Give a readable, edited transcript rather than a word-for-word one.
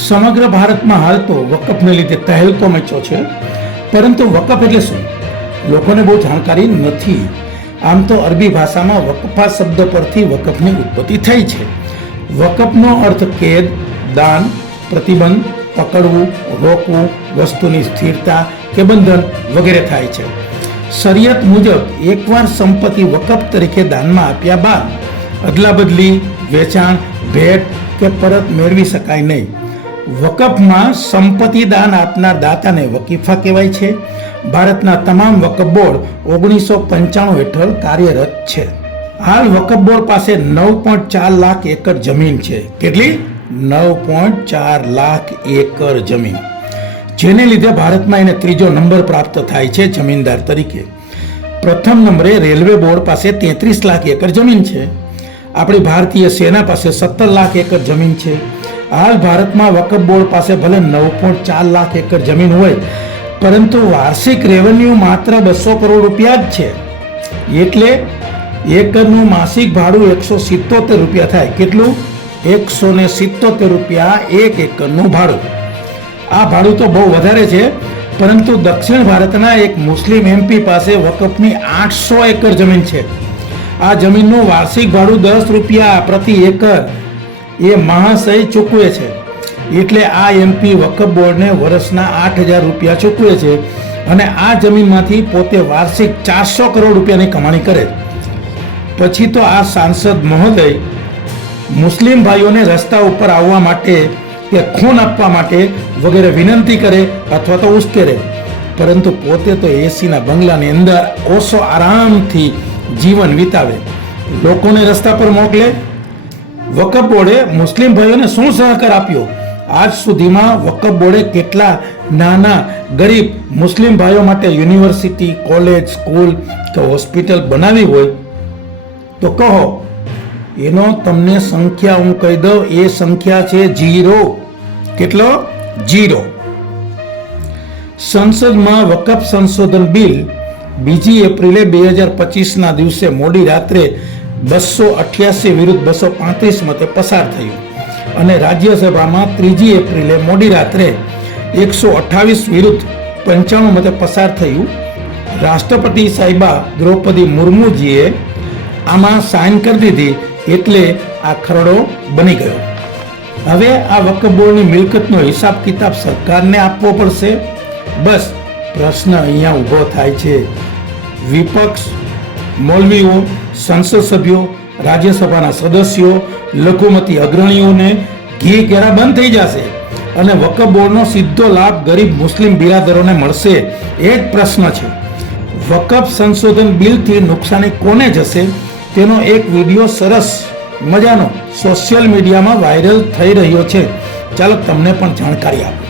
સમગ્ર ભારતમાં હાલ તો વકફને લીધે તહેલકો મચ્યો છે, પરંતુ વકફ એટલે શું લોકોને બહુ જાણકારી નથી. આમ તો અરબી ભાષામાં વકફા શબ્દ પરથી વકફની ઉત્પત્તિ થઈ છે. વકફનો અર્થ કેદ, દાન, પ્રતિબંધ, પકડવું, રોકવું, વસ્તુની સ્થિરતા કે બંધન વગેરે થાય છે. શરિયત મુજબ એકવાર સંપત્તિ વકફ તરીકે દાનમાં આપ્યા બાદ અદલાબદલી, વેચાણ, ભેટ કે પરત મેળવી શકાય નહીં. વકફમાં સંપત્તિ દાન આપનાર દાતાને વકીફા કહેવાય છે. ભારતના તમામ વકફ બોર્ડ 1995 હેઠળ કાર્યરત છે. હાલ વકફ બોર્ડ પાસે 9.4 લાખ એકર જમીન છે. કેટલી? 9.4 લાખ એકર જમીન, જેને લીધે ભારતમાં એને ત્રીજો નંબર પ્રાપ્ત થાય છે જમીનદાર તરીકે. પ્રથમ નંબરે રેલવે બોર્ડ પાસે 33 લાખ એકર જમીન છે. આપણી ભારતીય સેના પાસે 17 લાખ એકર જમીન છે. હાલ ભારતમાં વકફ બોર્ડ પાસે ભલે 9.4 લાખ એકર જમીન હોય, પરંતુ વાર્ષિક રેવન્યુ માત્ર 200 કરોડ રૂપિયા જ છે. એટલે એકરનું માસિક ભાડું 177 રૂપિયા થાય. કેટલું? 177 રૂપિયા એક એકરનું ભાડું. આ ભાડું તો બહુ વધારે છે, પરંતુ દક્ષિણ ભારતના એક મુસ્લિમ એમપી પાસે વકફની 800 એકર જમીન છે. આ જમીનનું વાર્ષિક ભાડું 10 રૂપિયા પ્રતિ એકર એ મહાશય ચૂકવે છે. એટલે આ એમપી વકફ બોર્ડને વર્ષના 8,000 રૂપિયા ચૂકવે છે અને આ જમીનમાંથી પોતે વાર્ષિક 400 કરોડ રૂપિયાની કમાણી કરે. પછી તો આ સાંસદ મહોદય મુસ્લિમ ભાઈઓને રસ્તા ઉપર આવવા માટે કે ખૂન આપવા માટે વગેરે વિનંતી કરે અથવા તો ઉશ્કેરે, પરંતુ પોતે તો એસીના બંગલાની અંદર ઓછો આરામથી જીવન વિતાવે, લોકોને રસ્તા પર મોકલે. વકફ બોર્ડે મુસ્લિમ ભાઈઓને શું સહકાર આપ્યો? આજ સુધીમાં વકફ બોર્ડે કેટલા નાના ગરીબ મુસ્લિમ ભાઈઓ માટે યુનિવર્સિટી, કોલેજ, સ્કૂલ કે હોસ્પિટલ બનાવી હોય તો કહો. એનો તમને સંખ્યા હું કહી દઉં, એ સંખ્યા છે 0. કેટલો? 0. સંસદમાં વકફ સંશોધન બિલ 2 એપ્રિલે 2025ના દિવસે મોડી રાત્રે 288 વિરુદ્ધ 235 મતે પસાર થયું અને રાજ્યસભામાં 3 એપ્રિલે મોડી રાત્રે 128 વિરુદ્ધ 95 મતે પસાર થયું. રાષ્ટ્રપતિ સાહિબા દ્રૌપદી મુર્મુજીએ આમાં સાઇન કરી દીધી, એટલે આ ખરડો બની ગયો. હવે આ વકફ બોર્ડની મિલકતનો હિસાબ કિતાબ સરકારને આપવો પડશે. બસ પ્રશ્ન અહીંયા ઊભો થાય છે. વિપક્ષ, મૌલવીઓ, સંસદ સભ્યો, રાજ્યસભાના સદસ્યો, લઘુમતી અગ્રણીઓને ઘી કેરા બંધ થઈ જશે અને વકફ બોર્ડનો સીધો લાભ ગરીબ મુસ્લિમ બિરાદરોને મળશે. એ જ પ્રશ્ન છે. વકફ સંશોધન બિલથી નુકસાની કોને જશે તેનો એક વિડીયો સરસ મજાનો સોશિયલ મીડિયામાં વાયરલ થઈ રહ્યો છે. ચાલો તમને પણ જાણકારી આપો.